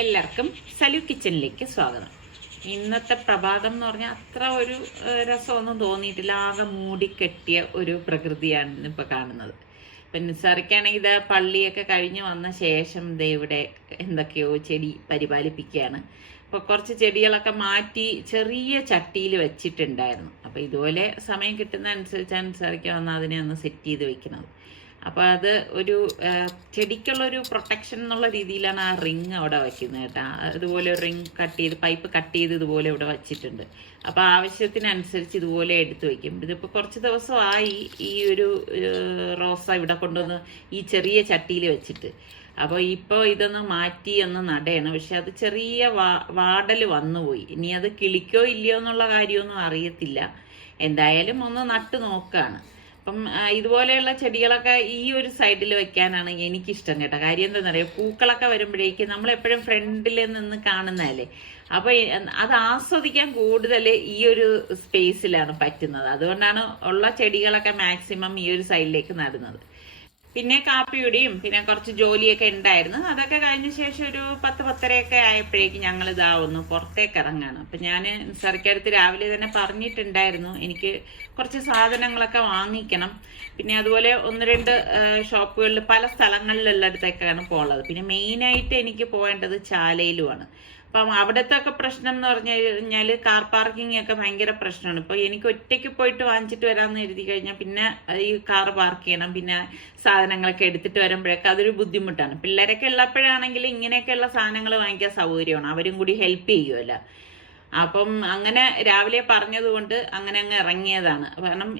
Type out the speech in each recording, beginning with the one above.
എല്ലാവർക്കും സലു കിച്ചണിലേക്ക് സ്വാഗതം. ഇന്നത്തെ പ്രഭാതം എന്ന് പറഞ്ഞാൽ അത്ര ഒരു രസമൊന്നും തോന്നിയിട്ടില്ല. ആകെ മൂടിക്കെട്ടിയ ഒരു പ്രകൃതിയാണ് ഇന്നിപ്പോൾ കാണുന്നത്. ഇപ്പം നിസ്സാറിക്കാണെങ്കിൽ ഇത് പള്ളിയൊക്കെ കഴിഞ്ഞ് വന്ന ശേഷം ഇവിടെ എന്തൊക്കെയോ ചെടി പരിപാലിപ്പിക്കുകയാണ്. അപ്പോൾ കുറച്ച് ചെടികളൊക്കെ മാറ്റി ചെറിയ ചട്ടിയിൽ വെച്ചിട്ടുണ്ടായിരുന്നു. അപ്പോൾ ഇതുപോലെ സമയം കിട്ടുന്ന അനുസരിച്ചാണ് നിസ്സാറിക്കാൻ വന്നാൽ അതിനെ ഒന്ന് സെറ്റ് ചെയ്ത് വെക്കുന്നത്. അപ്പോൾ അത് ഒരു ചെടിക്കുള്ളൊരു പ്രൊട്ടക്ഷൻ എന്നുള്ള രീതിയിലാണ് ആ റിങ് അവിടെ വയ്ക്കുന്നത് കേട്ടോ. അതുപോലെ റിങ് കട്ട് ചെയ്ത് പൈപ്പ് കട്ട് ചെയ്ത് ഇതുപോലെ ഇവിടെ വച്ചിട്ടുണ്ട്. അപ്പോൾ ആവശ്യത്തിനനുസരിച്ച് ഇതുപോലെ എടുത്തു വയ്ക്കും. ഇതിപ്പോൾ കുറച്ച് ദിവസമായി ഈ ഒരു റോസ ഇവിടെ കൊണ്ടുവന്ന് ഈ ചെറിയ ചട്ടിയിൽ വെച്ചിട്ട്. അപ്പോൾ ഇപ്പോൾ ഇതൊന്ന് മാറ്റി ഒന്ന് നടയാണ്. പക്ഷെ അത് ചെറിയ വാടൽ വന്നുപോയി. ഇനി അത് കിളിക്കോ ഇല്ലയോ എന്നുള്ള കാര്യമൊന്നും അറിയത്തില്ല. എന്തായാലും ഒന്ന് നട്ട് നോക്കുകയാണ്. അപ്പം ഇതുപോലെയുള്ള ചെടികളൊക്കെ ഈ ഒരു സൈഡിൽ വെക്കാനാണ് എനിക്കിഷ്ടം കേട്ടോ. കാര്യം എന്താണെന്ന് അറിയാം, പൂക്കളൊക്കെ വരുമ്പോഴേക്ക് നമ്മളെപ്പോഴും ഫ്രണ്ടിൽ നിന്ന് കാണുന്നതല്ലേ. അപ്പോൾ അത് ആസ്വദിക്കാൻ കൂടുതൽ ഈ ഒരു സ്പേസിലാണ് പറ്റുന്നത്. അതുകൊണ്ടാണ് ഉള്ള ചെടികളൊക്കെ മാക്സിമം ഈ ഒരു സൈഡിലേക്ക് നടുന്നത്. പിന്നെ കാപ്പിയുടെയും പിന്നെ കുറച്ച് ജോലിയൊക്കെ ഉണ്ടായിരുന്നു. അതൊക്കെ കഴിഞ്ഞ ശേഷം ഒരു 10-10:30 ആയപ്പോഴേക്ക് ഞങ്ങൾ ഇതാവുന്നു പുറത്തേക്ക് ഇറങ്ങാണ്. അപ്പം ഞാൻ സർക്കാരത്ത് രാവിലെ തന്നെ പറഞ്ഞിട്ടുണ്ടായിരുന്നു എനിക്ക് കുറച്ച് സാധനങ്ങളൊക്കെ വാങ്ങിക്കണം. പിന്നെ അതുപോലെ 1-2 ഷോപ്പുകളിൽ പല സ്ഥലങ്ങളിലുള്ളിടത്തേക്കാണ് പോകുന്നത്. പിന്നെ മെയിനായിട്ട് എനിക്ക് പോകേണ്ടത് ചാലയിലുമാണ്. അപ്പം അവിടുത്തെ ഒക്കെ പ്രശ്നം എന്ന് പറഞ്ഞു കഴിഞ്ഞാൽ കാർ പാർക്കിംഗ് ഒക്കെ ഭയങ്കര പ്രശ്നമാണ്. ഇപ്പോൾ എനിക്ക് ഒറ്റയ്ക്ക് പോയിട്ട് വാങ്ങിച്ചിട്ട് വരാമെന്ന് കരുതി കഴിഞ്ഞാൽ പിന്നെ ഈ കാർ പാർക്ക് ചെയ്യണം, പിന്നെ സാധനങ്ങളൊക്കെ എടുത്തിട്ട് വരുമ്പോഴൊക്കെ അതൊരു ബുദ്ധിമുട്ടാണ്. പിള്ളേരൊക്കെ ഉള്ളപ്പോഴാണെങ്കിൽ ഇങ്ങനെയൊക്കെയുള്ള സാധനങ്ങൾ വാങ്ങിക്കാൻ സൗകര്യമാണ്, അവരും കൂടി ഹെൽപ്പ് ചെയ്യുമല്ലോ. അപ്പം അങ്ങനെ രാവിലെ പറഞ്ഞതുകൊണ്ട് അങ്ങനെ അങ്ങ് ഇറങ്ങിയതാണ്. കാരണം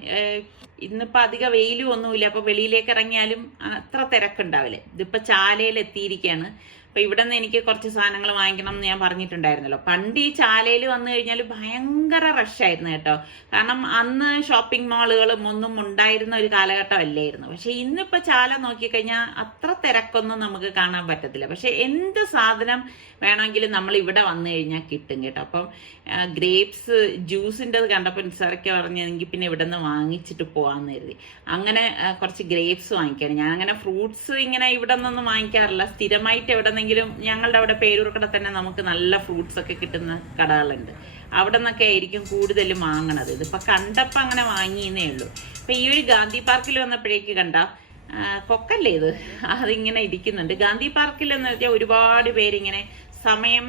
ഇന്നിപ്പോൾ അധികം വെയിലും ഒന്നുമില്ല. അപ്പോൾ വെളിയിലേക്ക് ഇറങ്ങിയാലും അത്ര തിരക്കുണ്ടാവില്ല. ഇതിപ്പോൾ ചാലയിൽ എത്തിയിരിക്കുകയാണ്. അപ്പോൾ ഇവിടെ നിന്ന് എനിക്ക് കുറച്ച് സാധനങ്ങൾ വാങ്ങിക്കണം എന്ന് ഞാൻ പറഞ്ഞിട്ടുണ്ടായിരുന്നല്ലോ. പണ്ട് ഈ ചാലയിൽ വന്നു കഴിഞ്ഞാൽ ഭയങ്കര റഷായിരുന്നു കേട്ടോ. കാരണം അന്ന് ഷോപ്പിംഗ് മാളുകളും ഒന്നും ഉണ്ടായിരുന്ന ഒരു കാലഘട്ടം അല്ലായിരുന്നു. പക്ഷെ ഇന്നിപ്പോൾ ചാല നോക്കിക്കഴിഞ്ഞാൽ അത്ര തിരക്കൊന്നും നമുക്ക് കാണാൻ പറ്റത്തില്ല. പക്ഷെ എന്ത് സാധനം വേണമെങ്കിലും നമ്മൾ ഇവിടെ വന്നു കഴിഞ്ഞാൽ കിട്ടും കേട്ടോ. അപ്പം ഗ്രേപ്സ് ജ്യൂസിൻ്റെത് കണ്ടപ്പോൾ നിസ്സാറൊക്കെ പറഞ്ഞെങ്കിൽ പിന്നെ ഇവിടെ നിന്ന് വാങ്ങിച്ചിട്ട് പോകാമെന്ന് കരുതി. അങ്ങനെ കുറച്ച് ഗ്രേപ്സ് വാങ്ങിക്കാണ്. ഞാൻ അങ്ങനെ ഫ്രൂട്ട്സ് ഇങ്ങനെ ഇവിടെ നിന്നൊന്നും വാങ്ങിക്കാറില്ല. സ്ഥിരമായിട്ട് എവിടെ നിന്നെങ്കിലും ഞങ്ങളുടെ അവിടെ പേരൂർക്കട തന്നെ നമുക്ക് നല്ല ഫ്രൂട്ട്സ് ഒക്കെ കിട്ടുന്ന കടകളുണ്ട്. അവിടെ നിന്നൊക്കെ ആയിരിക്കും കൂടുതലും വാങ്ങണത്. ഇതിപ്പോൾ കണ്ടപ്പോൾ അങ്ങനെ വാങ്ങിയെന്നേ ഉള്ളൂ. ഇപ്പം ഈ ഒരു ഗാന്ധി പാർക്കിൽ വന്നപ്പോഴേക്ക് കണ്ട കൊക്കല്ലേ ഇത്, അതിങ്ങനെ ഇരിക്കുന്നുണ്ട്. ഗാന്ധി പാർക്കിൽ എന്ന് വെച്ചാൽ ഒരുപാട് പേരിങ്ങനെ സമയം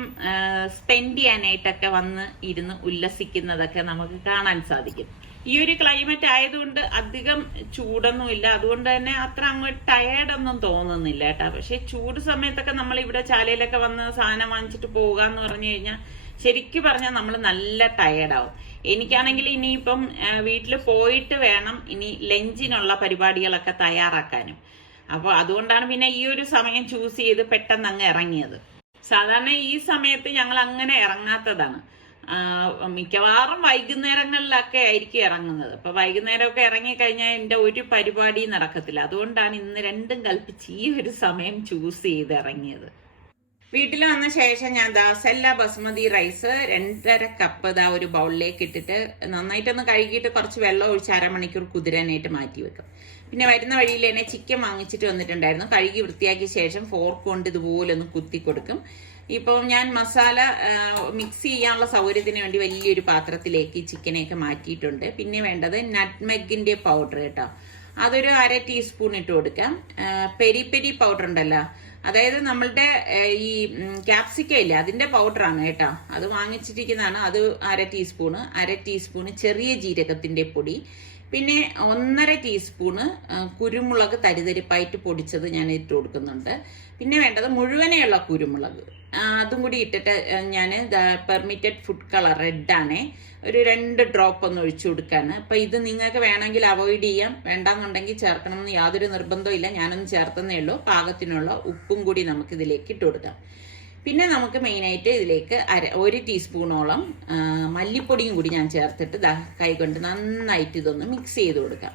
സ്പെൻഡ് ചെയ്യാനായിട്ടൊക്കെ വന്ന് ഇരുന്ന് ഉല്ലസിക്കുന്നതൊക്കെ നമുക്ക് കാണാൻ സാധിക്കും. ഈ ഒരു ക്ലൈമറ്റ് ആയതുകൊണ്ട് അധികം ചൂടൊന്നുമില്ല. അതുകൊണ്ട് തന്നെ അത്ര അങ്ങോട്ട് ടയേർഡൊന്നും തോന്നുന്നില്ല കേട്ടോ. പക്ഷെ ചൂട് സമയത്തൊക്കെ നമ്മൾ ഇവിടെ ചാലയിലൊക്കെ വന്ന് സാധനം വാങ്ങിച്ചിട്ട് പോകുക എന്ന് പറഞ്ഞു കഴിഞ്ഞാൽ ശരിക്കും പറഞ്ഞാൽ നമ്മൾ നല്ല ടയേർഡാവും. എനിക്കാണെങ്കിൽ ഇനിയിപ്പം വീട്ടിൽ പോയിട്ട് വേണം ഇനി ലഞ്ചിനുള്ള പരിപാടികളൊക്കെ തയ്യാറാക്കാനും. അപ്പോൾ അതുകൊണ്ടാണ് പിന്നെ ഈ ഒരു സമയം ചൂസ് ചെയ്ത് പെട്ടെന്ന് അങ്ങ് ഇറങ്ങിയത്. സാധാരണ ഈ സമയത്ത് ഞങ്ങൾ അങ്ങനെ ഇറങ്ങാത്തതാണ്. മിക്കവാറും വൈകുന്നേരങ്ങളിലൊക്കെ ആയിരിക്കും ഇറങ്ങുന്നത്. അപ്പൊ വൈകുന്നേരമൊക്കെ ഇറങ്ങിക്കഴിഞ്ഞാൽ എൻ്റെ ഒരു പരിപാടി നടക്കത്തില്ല. അതുകൊണ്ടാണ് ഇന്ന് രണ്ടും കൽപ്പിച്ച് ഈ ഒരു സമയം ചൂസ് ചെയ്ത് ഇറങ്ങിയത്. വീട്ടിൽ വന്ന ശേഷം ഞാൻ സെല്ല ബസ്മതി റൈസ് 2.5 കപ്പ് ഒരു ബൗളിലേക്ക് ഇട്ടിട്ട് നന്നായിട്ടൊന്ന് കഴുകിയിട്ട് കുറച്ച് വെള്ളം ഒഴിച്ച് 1/2 മണിക്കൂർ കുതിരാനായിട്ട് മാറ്റി വെക്കും. പിന്നെ വരുന്ന വഴിയിൽ തന്നെ ചിക്കൻ വാങ്ങിച്ചിട്ട് വന്നിട്ടുണ്ടായിരുന്നു. കഴുകി വൃത്തിയാക്കിയ ശേഷം ഫോർക്ക് കൊണ്ട് ഇതുപോലെ ഒന്ന് കുത്തി കൊടുക്കും. ഇപ്പോൾ ഞാൻ മസാല മിക്സ് ചെയ്യാനുള്ള സൗകര്യത്തിന് വേണ്ടി വലിയൊരു പാത്രത്തിലേക്ക് ചിക്കനെയൊക്കെ മാറ്റിയിട്ടുണ്ട്. പിന്നെ വേണ്ടത് നട്ട്മെഗിന്റെ പൗഡർ കേട്ടോ, അതൊരു 1/2 ടീസ്പൂൺ ഇട്ട് കൊടുക്കാം. പെരി പെരി പൗഡർ ഉണ്ടല്ലോ, അതായത് നമ്മളുടെ ഈ ക്യാപ്സിക്കം ഇല്ലേ അതിന്റെ പൗഡറാണ് കേട്ടോ. അത് വാങ്ങിച്ചിരിക്കുന്നതാണ്. അത് 1/2 ടീസ്പൂണ് ചെറിയ ജീരകത്തിന്റെ പൊടി, പിന്നെ 1.5 ടീസ്പൂണ് കുരുമുളക് തരിതരിപ്പായിട്ട് പൊടിച്ചത് ഞാൻ ഇട്ട് കൊടുക്കുന്നുണ്ട്. പിന്നെ വേണ്ടത് മുഴുവനെയുള്ള കുരുമുളക്, അതും കൂടി ഇട്ടിട്ട് ഞാൻ പെർമിറ്റഡ് ഫുഡ് കളർ റെഡാണേ ഒരു 2 ഡ്രോപ്പ് ഒന്ന് ഒഴിച്ചു കൊടുക്കാണ്. അപ്പൊ ഇത് നിങ്ങൾക്ക് വേണമെങ്കിൽ അവോയ്ഡ് ചെയ്യാം, വേണ്ടാന്നുണ്ടെങ്കിൽ ചേർക്കണമെന്ന് യാതൊരു നിർബന്ധവും ഇല്ല. ഞാനൊന്ന് ചേർത്തന്നേ ഉള്ളൂ. പാകത്തിനുള്ള ഉപ്പും കൂടി നമുക്ക് ഇതിലേക്ക് ഇട്ട് കൊടുക്കാം. പിന്നെ നമുക്ക് മെയിനായിട്ട് ഇതിലേക്ക് 1 ടീസ്പൂണോളം മല്ലിപ്പൊടിയും കൂടി ഞാൻ ചേർത്തിട്ട് കൈകൊണ്ട് നന്നായിട്ട് ഇതൊന്ന് മിക്സ് ചെയ്ത് കൊടുക്കാം.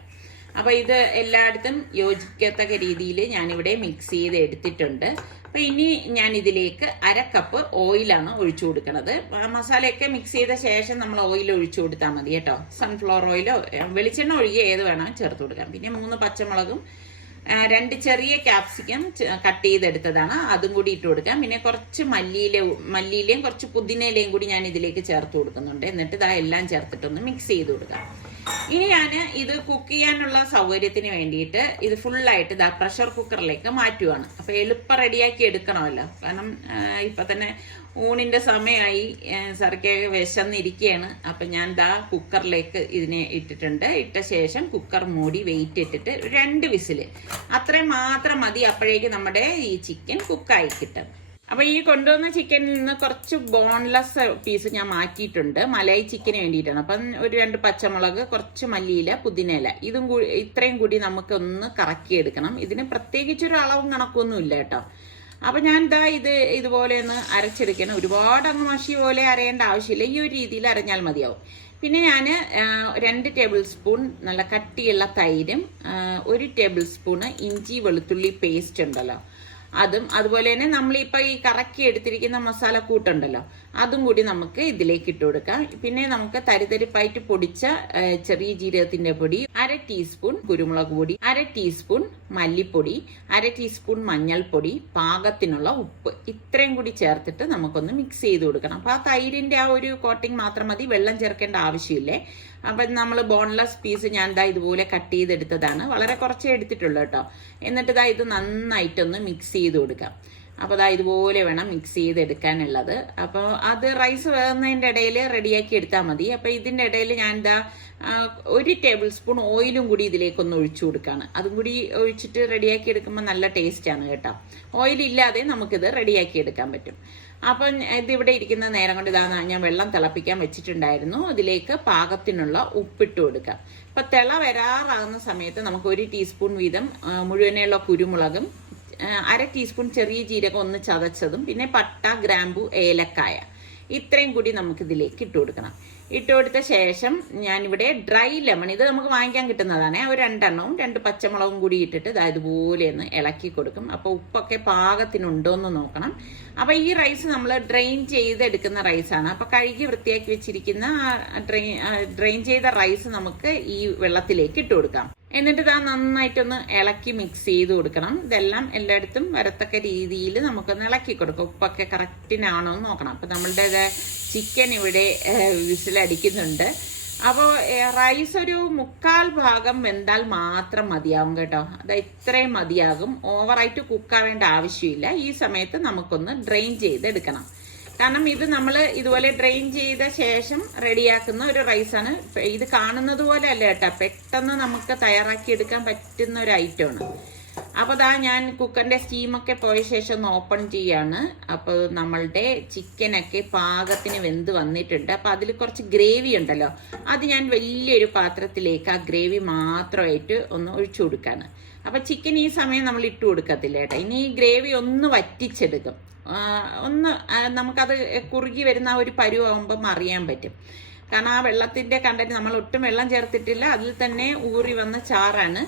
അപ്പൊ ഇത് എല്ലായിടത്തും യോജിക്കത്തക്ക രീതിയിൽ ഞാനിവിടെ മിക്സ് ചെയ്ത് എടുത്തിട്ടുണ്ട്. അപ്പൊ ഇനി ഞാൻ ഇതിലേക്ക് 1/2 കപ്പ് ഓയിലാണ് ഒഴിച്ചു കൊടുക്കുന്നത്. മസാലയൊക്കെ മിക്സ് ചെയ്ത ശേഷം നമ്മൾ ഓയിൽ ഒഴിച്ചു കൊടുത്താൽ മതി കേട്ടോ. സൺഫ്ലവർ ഓയിലോ വെളിച്ചെണ്ണ ഒഴികെ ഏത് വേണമെങ്കിൽ ചേർത്ത് കൊടുക്കാം. പിന്നെ 3 പച്ചമുളകും 2 ചെറിയ ക്യാപ്സിക്കം കട്ട് ചെയ്തെടുത്തതാണ്, അതും കൂടി ഇട്ട് കൊടുക്കാം. പിന്നെ കുറച്ച് മല്ലിയിലയും കുറച്ച് പുതിനയിലയും കൂടി ഞാൻ ഇതിലേക്ക് ചേർത്ത് കൊടുക്കുന്നുണ്ട്. എന്നിട്ട് ഇതാ എല്ലാം ചേർത്തിട്ടൊന്ന് മിക്സ് ചെയ്ത് കൊടുക്കാം. ഇനി ഞാൻ ഇത് കുക്ക് ചെയ്യാനുള്ള സൗകര്യത്തിന് വേണ്ടിയിട്ട് ഇത് ഫുള്ളായിട്ട് ഇതാ പ്രഷർ കുക്കറിലേക്ക് മാറ്റുവാണ്. അപ്പൊ എളുപ്പം റെഡിയാക്കി എടുക്കണമല്ലോ, കാരണം ഇപ്പൊ തന്നെ ഊണിന്റെ സമയമായി, സർക്കെ വിശന്നിരിക്കുകയാണ്. അപ്പൊ ഞാൻ ദാ കുക്കറിലേക്ക് ഇതിനെ ഇട്ടിട്ടുണ്ട്. ഇട്ട ശേഷം കുക്കർ മൂടി വെയിറ്റ് ഇട്ടിട്ട് 2 വിസില് അത്രയും മാത്രം മതി. അപ്പോഴേക്ക് നമ്മുടെ ഈ ചിക്കൻ കുക്കായി കിട്ടും. അപ്പൊ ഈ കൊണ്ടുവന്ന ചിക്കനിൽ നിന്ന് കുറച്ച് ബോൺലെസ് പീസ് ഞാൻ മാറ്റിയിട്ടുണ്ട്, മലായി ചിക്കന് വേണ്ടിയിട്ടാണ്. അപ്പം ഒരു 2 പച്ചമുളക്, കുറച്ച് മല്ലിയില, പുതിനയില, ഇത്രയും കൂടി നമുക്ക് ഒന്ന് കറക്കിയെടുക്കണം. ഇതിന് പ്രത്യേകിച്ചൊരു അളവും കണക്കൊന്നും ഇല്ല കേട്ടോ. അപ്പൊ ഞാൻ ഇതുപോലെ ഒന്ന് അരച്ചെടുക്കണം. ഒരുപാട് അങ്ങ് മഷി പോലെ അരയേണ്ട ആവശ്യമില്ല, ഈ ഒരു രീതിയിൽ അരഞ്ഞാൽ മതിയാവും. പിന്നെ ഞാൻ 2 ടേബിൾ സ്പൂൺ നല്ല കട്ടിയുള്ള തൈരും 1 ടേബിൾ സ്പൂണ് ഇഞ്ചി വെളുത്തുള്ളി പേസ്റ്റ് ഉണ്ടല്ലോ അതും, അതുപോലെ തന്നെ നമ്മളിപ്പോൾ ഈ കറക്കി എടുത്തിരിക്കുന്ന മസാല കൂട്ടുണ്ടല്ലോ അതും കൂടി നമുക്ക് ഇതിലേക്ക് ഇട്ട് കൊടുക്കാം. പിന്നെ നമുക്ക് തരിതരിപ്പായിട്ട് പൊടിച്ച ചെറിയ ജീരകത്തിന്റെ പൊടി, 1/2 ടീസ്പൂൺ കുരുമുളക് പൊടി, 1/2 ടീസ്പൂൺ മല്ലിപ്പൊടി, 1/2 ടീസ്പൂൺ മഞ്ഞൾപ്പൊടി, പാകത്തിനുള്ള ഉപ്പ്, ഇത്രയും കൂടി ചേർത്തിട്ട് നമുക്കൊന്ന് മിക്സ് ചെയ്ത് കൊടുക്കണം. അപ്പൊ ആ തൈരിന്റെ ആ ഒരു കോട്ടിങ് മാത്രം മതി, വെള്ളം ചേർക്കേണ്ട ആവശ്യമില്ലേ. അപ്പൊ നമ്മൾ ബോൺലെസ് പീസ് ഞാൻ ഇതുപോലെ കട്ട് ചെയ്തെടുത്തതാണ്, വളരെ കുറച്ചേ എടുത്തിട്ടുള്ളൂ കേട്ടോ. എന്നിട്ട് ഇത് നന്നായിട്ടൊന്ന് മിക്സ് ചെയ്ത് കൊടുക്കാം. അപ്പോൾ ഇതുപോലെ വേണം മിക്സ് ചെയ്തെടുക്കാനുള്ളത്. അപ്പോൾ അത് റൈസ് വേകുന്നതിൻ്റെ ഇടയിൽ റെഡിയാക്കി എടുത്താൽ മതി. അപ്പോൾ ഇതിൻ്റെ ഇടയിൽ ഞാൻ 1 ടേബിൾ സ്പൂൺ ഓയിലും കൂടി ഇതിലേക്കൊന്ന് ഒഴിച്ചു കൊടുക്കുകയാണ്. അതും കൂടി ഒഴിച്ചിട്ട് റെഡിയാക്കി എടുക്കുമ്പോൾ നല്ല ടേസ്റ്റാണ് കേട്ടോ. ഓയിലില്ലാതെ നമുക്കിത് റെഡിയാക്കി എടുക്കാൻ പറ്റും. അപ്പം ഇതിവിടെ ഇരിക്കുന്ന നേരം കൊണ്ട് ഞാൻ വെള്ളം തിളപ്പിക്കാൻ വെച്ചിട്ടുണ്ടായിരുന്നു. അതിലേക്ക് പാകത്തിനുള്ള ഉപ്പിട്ട് കൊടുക്കാം. അപ്പൊ തിള വരാറാകുന്ന സമയത്ത് നമുക്ക് 1 ടീസ്പൂൺ വീതം മുഴുവനെയുള്ള കുരുമുളകും, 1/2 ടീസ്പൂൺ ചെറിയ ജീരകം ഒന്ന് ചതച്ചതും, പിന്നെ പട്ട, ഗ്രാമ്പു, ഏലക്കായ, ഇത്രയും കൂടി നമുക്ക് ഇതിലേക്ക് ഇട്ട് കൊടുക്കണം. ഇട്ട് കൊടുത്ത ശേഷം ഞാനിവിടെ ഡ്രൈ ലെമൺ, ഇത് നമുക്ക് വാങ്ങിക്കാൻ കിട്ടുന്നതാണ്, ഒരു 2 എണ്ണവും 2 പച്ചമുളകും കൂടി ഇട്ടിട്ട് ഇതുപോലെ ഒന്ന് ഇളക്കി കൊടുക്കും. അപ്പോൾ ഉപ്പൊക്കെ പാകത്തിനുണ്ടോ എന്ന് നോക്കണം. അപ്പൊ ഈ റൈസ് നമ്മൾ ഡ്രെയിൻ ചെയ്തെടുക്കുന്ന റൈസാണ്. അപ്പൊ കഴുകി വൃത്തിയാക്കി വെച്ചിരിക്കുന്ന ഡ്രെയിൻ ചെയ്ത റൈസ് നമുക്ക് ഈ വെള്ളത്തിലേക്ക് ഇട്ട് കൊടുക്കാം. എന്നിട്ട് നന്നായിട്ടൊന്ന് ഇളക്കി മിക്സ് ചെയ്ത് കൊടുക്കണം. ഇതെല്ലാം എല്ലായിടത്തും വരത്തക്ക രീതിയിൽ നമുക്കൊന്ന് ഇളക്കി കൊടുക്കാം. ഉപ്പൊക്കെ കറക്റ്റിനാണോ എന്ന് നോക്കണം. അപ്പൊ നമ്മളുടെ ചിക്കൻ ഇവിടെ വിസിലടിക്കുന്നുണ്ട്. അപ്പോൾ റൈസ് ഒരു 1/4 ഭാഗം വെന്താൽ മാത്രം മതിയാവും കേട്ടോ. ഇത്രയും മതിയാകും, ഓവറായിട്ട് കുക്കാവേണ്ട ആവശ്യമില്ല. ഈ സമയത്ത് നമുക്കൊന്ന് ഡ്രെയിൻ ചെയ്തെടുക്കണം. കാരണം ഇത് നമ്മൾ ഇതുപോലെ ഡ്രെയിൻ ചെയ്ത ശേഷം റെഡിയാക്കുന്ന ഒരു റൈസാണ്. ഇത് കാണുന്നത് പോലെ അല്ല കേട്ടോ, പെട്ടെന്ന് നമുക്ക് തയ്യാറാക്കി എടുക്കാൻ പറ്റുന്ന ഒരു ഐറ്റമാണ്. അപ്പൊ ഞാൻ കുക്കറിന്റെ സ്റ്റീമൊക്കെ പോയ ശേഷം ഒന്ന് ഓപ്പൺ ചെയ്യാണ്. അപ്പൊ നമ്മളുടെ ചിക്കനൊക്കെ പാകത്തിന് വെന്ത് വന്നിട്ടുണ്ട്. അപ്പൊ അതിൽ കുറച്ച് ഗ്രേവി ഉണ്ടല്ലോ, അത് ഞാൻ വലിയൊരു പാത്രത്തിലേക്ക് ആ ഗ്രേവി മാത്രമായിട്ട് ഒന്ന് ഒഴിച്ചു കൊടുക്കാണ്. അപ്പൊ ചിക്കൻ ഈ സമയം നമ്മൾ ഇട്ട് കൊടുക്കത്തില്ല കേട്ടോ. ഇനി ഈ ഗ്രേവി ഒന്ന് വറ്റിച്ചെടുക്കും. നമുക്കത് കുറുകി വരുന്ന ആ ഒരു പരുവാകുമ്പം അറിയാൻ പറ്റും. കാരണം ആ വെള്ളത്തിന്റെ കണ്ടന്റ് നമ്മൾ ഒട്ടും വെള്ളം ചേർത്തിട്ടില്ല, അതിൽ തന്നെ ഊറി വന്ന ചാറാണ്.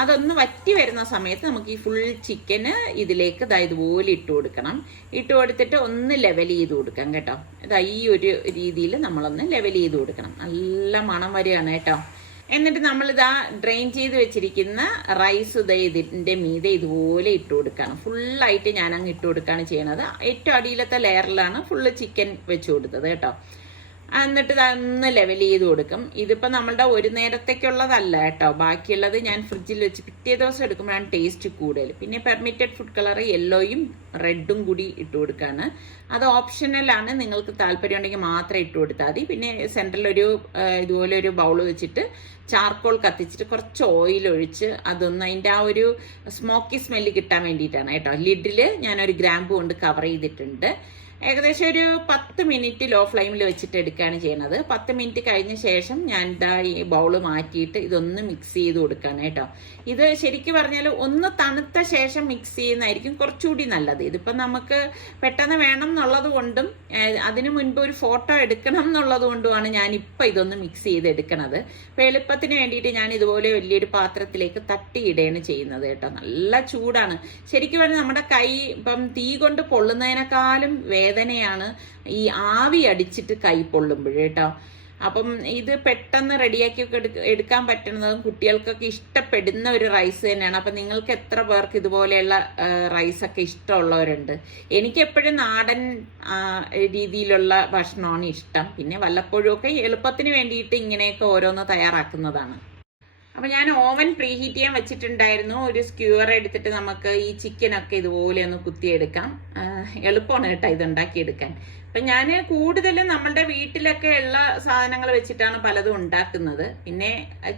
അതൊന്ന് വറ്റി വരുന്ന സമയത്ത് നമുക്ക് ഈ ഫുൾ ചിക്കന് ഇതിലേക്ക് ഇതുപോലെ ഇട്ട് കൊടുക്കണം. ഇട്ട് കൊടുത്തിട്ട് ഒന്ന് ലെവൽ ചെയ്ത് കൊടുക്കാം കേട്ടോ. ഈ ഒരു രീതിയിൽ നമ്മളൊന്ന് ലെവൽ ചെയ്ത് കൊടുക്കണം. നല്ല മണം വരികയാണ് കേട്ടോ. എന്നിട്ട് നമ്മളിതാ ഡ്രെയിൻ ചെയ്ത് വെച്ചിരിക്കുന്ന റൈസ് ഇതിന്റെ മീതെ ഇതുപോലെ ഇട്ട് കൊടുക്കുകയാണ്. ഫുള്ളായിട്ട് ഞാൻ അങ്ങ് ഇട്ട് കൊടുക്കുകയാണ് ചെയ്യണത്. ഏറ്റവും അടിയിലത്തെ ലെയറിലാണ് ഫുള്ള് ചിക്കൻ വെച്ച് കൊടുത്തത് കേട്ടോ. എന്നിട്ട് ഒന്ന് ലെവൽ ചെയ്ത് കൊടുക്കും. ഇതിപ്പോൾ നമ്മളുടെ ഒരു നേരത്തേക്കുള്ളതല്ല കേട്ടോ. ബാക്കിയുള്ളത് ഞാൻ ഫ്രിഡ്ജിൽ വെച്ച് പിറ്റേ ദിവസം എടുക്കുമ്പോഴാണ് ടേസ്റ്റ് കൂടുതൽ. പിന്നെ പെർമിറ്റഡ് ഫുഡ് കളർ യെല്ലോയും റെഡും കൂടി ഇട്ട് കൊടുക്കുകയാണ്. അത് ഓപ്ഷണലാണ്, നിങ്ങൾക്ക് താല്പര്യം ഉണ്ടെങ്കിൽ മാത്രം ഇട്ട് കൊടുത്താൽ മതി. പിന്നെ സെൻറ്ററിലൊരു ഇതുപോലെ ഒരു ബൗൾ വെച്ചിട്ട് ചാർക്കോൾ കത്തിച്ചിട്ട് കുറച്ച് ഓയിൽ ഒഴിച്ച് അതൊന്ന് അതിൻ്റെ ആ ഒരു സ്മോക്കി സ്മെല്ല് കിട്ടാൻ വേണ്ടിയിട്ടാണ് കേട്ടോ. ലിഡിൽ ഞാനൊരു ഗ്രാമ്പ് കൊണ്ട് കവർ ചെയ്തിട്ടുണ്ട്. ഏകദേശം ഒരു 10 മിനിറ്റ് ലോ ഫ്ലെയിമിൽ വെച്ചിട്ട് എടുക്കുകയാണ് ചെയ്യുന്നത്. 10 മിനിറ്റ് കഴിഞ്ഞ ശേഷം ഞാൻ ഈ ബൗള് മാറ്റിയിട്ട് ഇതൊന്ന് മിക്സ് ചെയ്ത് കൊടുക്കുകയാണ് കേട്ടോ. ഇത് ശരിക്കും പറഞ്ഞാൽ ഒന്ന് തണുത്ത ശേഷം മിക്സ് ചെയ്യുന്നതായിരിക്കും കുറച്ചുകൂടി നല്ലത്. ഇതിപ്പം നമുക്ക് പെട്ടെന്ന് വേണം എന്നുള്ളത് കൊണ്ടും അതിനു മുൻപ് ഒരു ഫോട്ടോ എടുക്കണം എന്നുള്ളത് കൊണ്ടുമാണ് ഞാനിപ്പോൾ ഇതൊന്ന് മിക്സ് ചെയ്ത് എടുക്കണത്. അപ്പം എളുപ്പത്തിന് വേണ്ടിയിട്ട് ഞാൻ ഇതുപോലെ വലിയൊരു പാത്രത്തിലേക്ക് തട്ടിയിടുകയാണ് ചെയ്യുന്നത് കേട്ടോ. നല്ല ചൂടാണ്. ശരിക്കും പറഞ്ഞാൽ നമ്മുടെ കൈ ഇപ്പം തീ കൊണ്ട് പൊള്ളുന്നതിനേക്കാളും വേദനയാണ് ഈ ആവി അടിച്ചിട്ട് കൈ പൊള്ളുമ്പോൾ കേട്ടോ. അപ്പം ഇത് പെട്ടെന്ന് റെഡിയാക്കി എടുക്കാൻ പറ്റുന്നതും കുട്ടികൾക്കൊക്കെ ഇഷ്ടപ്പെടുന്ന ഒരു റൈസ് തന്നെയാണ്. അപ്പം നിങ്ങൾക്ക് എത്ര പേർക്ക് ഇതുപോലെയുള്ള റൈസൊക്കെ ഇഷ്ടമുള്ളവരുണ്ട്? എനിക്ക് എപ്പോഴും നാടൻ രീതിയിലുള്ള ഭക്ഷണമാണ് ഇഷ്ടം. പിന്നെ വല്ലപ്പോഴും ഒക്കെ എളുപ്പത്തിന് വേണ്ടിയിട്ട് ഇങ്ങനെയൊക്കെ ഓരോന്ന് തയ്യാറാക്കുന്നതാണ്. അപ്പം ഞാൻ ഓവൻ പ്രീഹീറ്റ് ചെയ്യാൻ വെച്ചിട്ടുണ്ടായിരുന്നു. ഒരു സ്ക്യൂർ എടുത്തിട്ട് നമുക്ക് ഈ ചിക്കനൊക്കെ ഇതുപോലെ ഒന്ന് കുത്തിയെടുക്കാം. എളുപ്പമാണ് കേട്ടോ ഇതുണ്ടാക്കിയെടുക്കാൻ. അപ്പം ഞാൻ കൂടുതലും നമ്മളുടെ വീട്ടിലൊക്കെ ഉള്ള സാധനങ്ങൾ വെച്ചിട്ടാണ് പലതും ഉണ്ടാക്കുന്നത്. പിന്നെ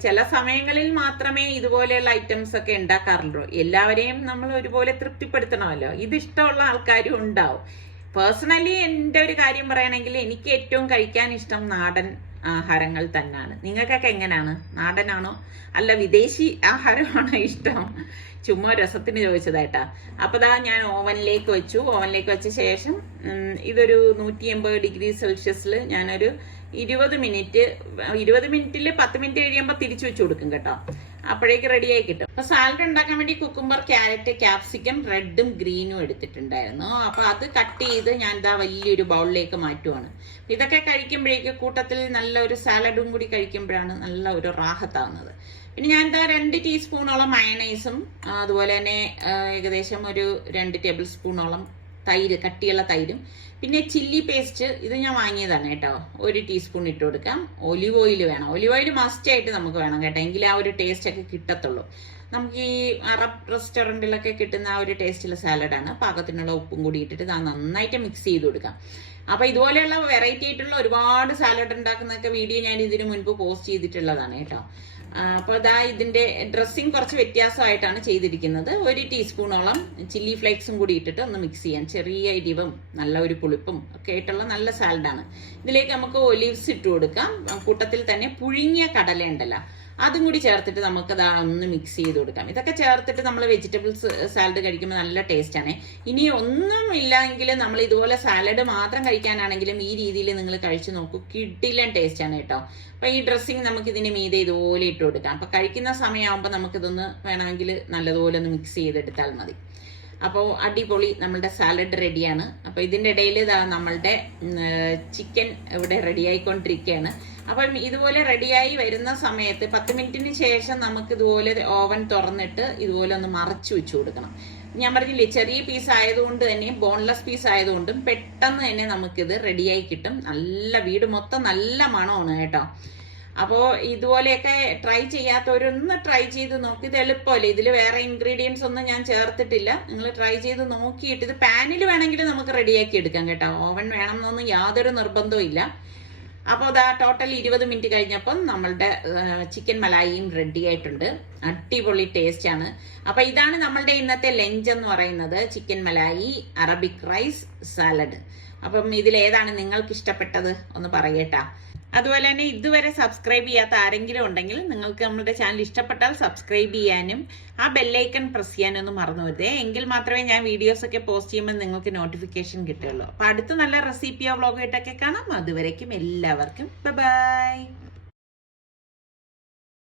ചില സമയങ്ങളിൽ മാത്രമേ ഇതുപോലെയുള്ള ഐറ്റംസ് ഒക്കെ ഉണ്ടാക്കാറുള്ളൂ. എല്ലാവരെയും നമ്മൾ ഒരുപോലെ തൃപ്തിപ്പെടുത്തണമല്ലോ. ഇത് ഇഷ്ടമുള്ള ആൾക്കാരും ഉണ്ടാവും. പേഴ്സണലി എൻ്റെ ഒരു കാര്യം പറയുകയാണെങ്കിൽ എനിക്ക് ഏറ്റവും കഴിക്കാൻ ഇഷ്ടം നാടൻ ആഹാരങ്ങൾ തന്നെയാണ്. നിങ്ങൾക്കൊക്കെ എങ്ങനെയാണ്? നാടനാണോ അല്ല വിദേശി ആഹാരമാണോ ഇഷ്ടം? ചുമ്മാ രസത്തിന് ചോദിച്ചതായിട്ടാ. അപ്പോൾ ഞാൻ ഓവനിലേക്ക് വെച്ചു. ഓവനിലേക്ക് വെച്ച ശേഷം ഇതൊരു 180 ഡിഗ്രി സെൽഷ്യസിൽ ഞാനൊരു 20 മിനിറ്റിൽ 10 മിനിറ്റ് കഴിയുമ്പോൾ തിരിച്ചു വെച്ച് കൊടുക്കും കേട്ടോ. അപ്പോഴേക്ക് റെഡിയായി കിട്ടും. അപ്പൊ സാലഡ് ഉണ്ടാക്കാൻ വേണ്ടി കുക്കുംബർ, ക്യാരറ്റ്, ക്യാപ്സിക്കം റെഡും ഗ്രീനും എടുത്തിട്ടുണ്ടായിരുന്നു. അപ്പൊ അത് കട്ട് ചെയ്ത് ഞാൻ വലിയൊരു ബൗളിലേക്ക് മാറ്റുവാണ്. ഇതൊക്കെ കഴിക്കുമ്പോഴേക്ക് കൂട്ടത്തിൽ നല്ല ഒരു സാലഡും കൂടി കഴിക്കുമ്പോഴാണ് നല്ല ഒരു റാഹത്താവുന്നത്. പിന്നെ ഞാൻ 2 ടീസ്പൂണോളം മയണൈസും അതുപോലെ തന്നെ ഏകദേശം ഒരു 2 ടേബിൾ സ്പൂണോളം തൈര്, കട്ടിയുള്ള തൈരും, പിന്നെ ചില്ലി പേസ്റ്റ് ഇത് ഞാൻ വാങ്ങിയതാണ് കേട്ടോ. 1 ടീസ്പൂൺ ഇട്ട് കൊടുക്കാം. ഒലിവ് ഓയിൽ വേണം. ഒലിവ് ഓയിൽ മസ്റ്റ് ആയിട്ട് നമുക്ക് വേണം കേട്ടോ, എങ്കിൽ ആ ഒരു ടേസ്റ്റ് ഒക്കെ കിട്ടത്തുള്ളൂ. നമുക്ക് ഈ അറബ് റെസ്റ്റോറൻറ്റിലൊക്കെ കിട്ടുന്ന ആ ഒരു ടേസ്റ്റുള്ള സാലഡാണ്. പാകത്തിനുള്ള ഉപ്പും കൂടി ഇട്ടിട്ട് നന്നായിട്ട് മിക്സ് ചെയ്ത് കൊടുക്കാം. അപ്പൊ ഇതുപോലെയുള്ള വെറൈറ്റി ആയിട്ടുള്ള ഒരുപാട് സാലഡ് ഉണ്ടാക്കുന്നൊക്കെ വീഡിയോ ഞാൻ ഇതിനു മുൻപ് പോസ്റ്റ് ചെയ്തിട്ടുള്ളതാണ് കേട്ടോ. അപ്പോൾ ഇതിന്റെ ഡ്രസ്സിങ് കുറച്ച് വ്യത്യാസമായിട്ടാണ് ചെയ്തിരിക്കുന്നത്. 1 ടീസ്പൂണോളം ചില്ലി ഫ്ലേക്സും കൂടി ഇട്ടിട്ട് ഒന്ന് മിക്സ് ചെയ്യാൻ. ചെറിയ എരിവും നല്ല ഒരു പുളിപ്പും ഒക്കെ ആയിട്ടുള്ള നല്ല സാലഡാണ്. ഇതിലേക്ക് നമുക്ക് ഒലിവ്സ് ഇട്ട് കൊടുക്കാം. കൂട്ടത്തിൽ തന്നെ പുഴുങ്ങിയ കടല ഉണ്ടല്ലോ, അതും കൂടി ചേർത്തിട്ട് നമുക്ക് ഒന്ന് മിക്സ് ചെയ്ത് കൊടുക്കാം. ഇതൊക്കെ ചേർത്തിട്ട് നമ്മൾ വെജിറ്റബിൾസ് സാലഡ് കഴിക്കുമ്പോൾ നല്ല ടേസ്റ്റാണ്. ഇനി ഒന്നും ഇല്ലെങ്കിൽ നമ്മൾ ഇതുപോലെ സാലഡ് മാത്രം കഴിക്കാനാണെങ്കിലും ഈ രീതിയിൽ നിങ്ങൾ കഴിച്ചു നോക്കൂ, കിടിലൻ ടേസ്റ്റാണ് കേട്ടോ. അപ്പൊ ഈ ഡ്രസ്സിങ് നമുക്ക് ഇതിന് മീതെ ഇതുപോലെ ഇട്ട് കൊടുക്കാം. അപ്പൊ കഴിക്കുന്ന സമയമാകുമ്പോൾ നമുക്കിതൊന്ന് വേണമെങ്കിൽ നല്ലതുപോലെ ഒന്ന് മിക്സ് ചെയ്തെടുത്താൽ മതി. അപ്പോൾ അടിപൊളി നമ്മളുടെ സാലഡ് റെഡിയാണ്. അപ്പോൾ ഇതിൻ്റെ ഇടയിൽ നമ്മളുടെ ചിക്കൻ ഇവിടെ റെഡി ആയിക്കൊണ്ടിരിക്കുകയാണ്. അപ്പം ഇതുപോലെ റെഡിയായി വരുന്ന സമയത്ത് 10 മിനിറ്റിന് ശേഷം നമുക്ക് ഇതുപോലെ ഓവൻ തുറന്നിട്ട് ഇതുപോലെ ഒന്ന് മറച്ചു വെച്ചു കൊടുക്കണം. ഞാൻ പറഞ്ഞില്ലേ, ചെറിയ പീസ് ആയതുകൊണ്ട് തന്നെ, ബോൺലെസ് പീസ് ആയതുകൊണ്ടും പെട്ടെന്ന് തന്നെ നമുക്കിത് റെഡിയായി കിട്ടും. നല്ല വീട് മൊത്തം നല്ല മണമാണ് കേട്ടോ. അപ്പോൾ ഇതുപോലെയൊക്കെ ട്രൈ ചെയ്യാത്തവരൊന്ന് ട്രൈ ചെയ്ത് നോക്കി. ഇത് എളുപ്പമല്ലേ, ഇതിൽ വേറെ ഇൻഗ്രീഡിയൻസ് ഒന്നും ഞാൻ ചേർത്തിട്ടില്ല. നിങ്ങൾ ട്രൈ ചെയ്ത് നോക്കിയിട്ട് ഇത് പാനിൽ വേണമെങ്കിൽ നമുക്ക് റെഡിയാക്കി എടുക്കാം കേട്ടോ. ഓവൻ വേണം എന്നൊന്നും യാതൊരു നിർബന്ധവും ഇല്ല. അപ്പോൾ ടോട്ടൽ 20 മിനിറ്റ് കഴിഞ്ഞപ്പം നമ്മളുടെ ചിക്കൻ മലായിയും റെഡി ആയിട്ടുണ്ട്. അടിപൊളി ടേസ്റ്റ് ആണ്. അപ്പൊ ഇതാണ് നമ്മളുടെ ഇന്നത്തെ ലഞ്ച് എന്ന് പറയുന്നത്, chicken malai, Arabic rice, salad. അപ്പം ഇതിലേതാണ് നിങ്ങൾക്ക് ഇഷ്ടപ്പെട്ടത് ഒന്ന് പറയട്ടാ. അതുപോലെ തന്നെ ഇതുവരെ സബ്സ്ക്രൈബ് ചെയ്യാത്ത ആരെങ്കിലും ഉണ്ടെങ്കിൽ നിങ്ങൾക്ക് നമ്മുടെ ചാനൽ ഇഷ്ടപ്പെട്ടാൽ സബ്സ്ക്രൈബ് ചെയ്യാനും ആ ബെല്ലൈക്കൺ പ്രസ് ചെയ്യാനൊന്നും മറന്നു വരുതേ. എങ്കിൽ മാത്രമേ ഞാൻ വീഡിയോസ് ഒക്കെ പോസ്റ്റ് ചെയ്യുമ്പോൾ നിങ്ങൾക്ക് നോട്ടിഫിക്കേഷൻ കിട്ടുള്ളൂ. അപ്പൊ അടുത്ത നല്ല റെസിപ്പിയോ വ്ളോഗോ ആയിട്ടൊക്കെ കാണാം. അതുവരേക്കും എല്ലാവർക്കും ബൈ.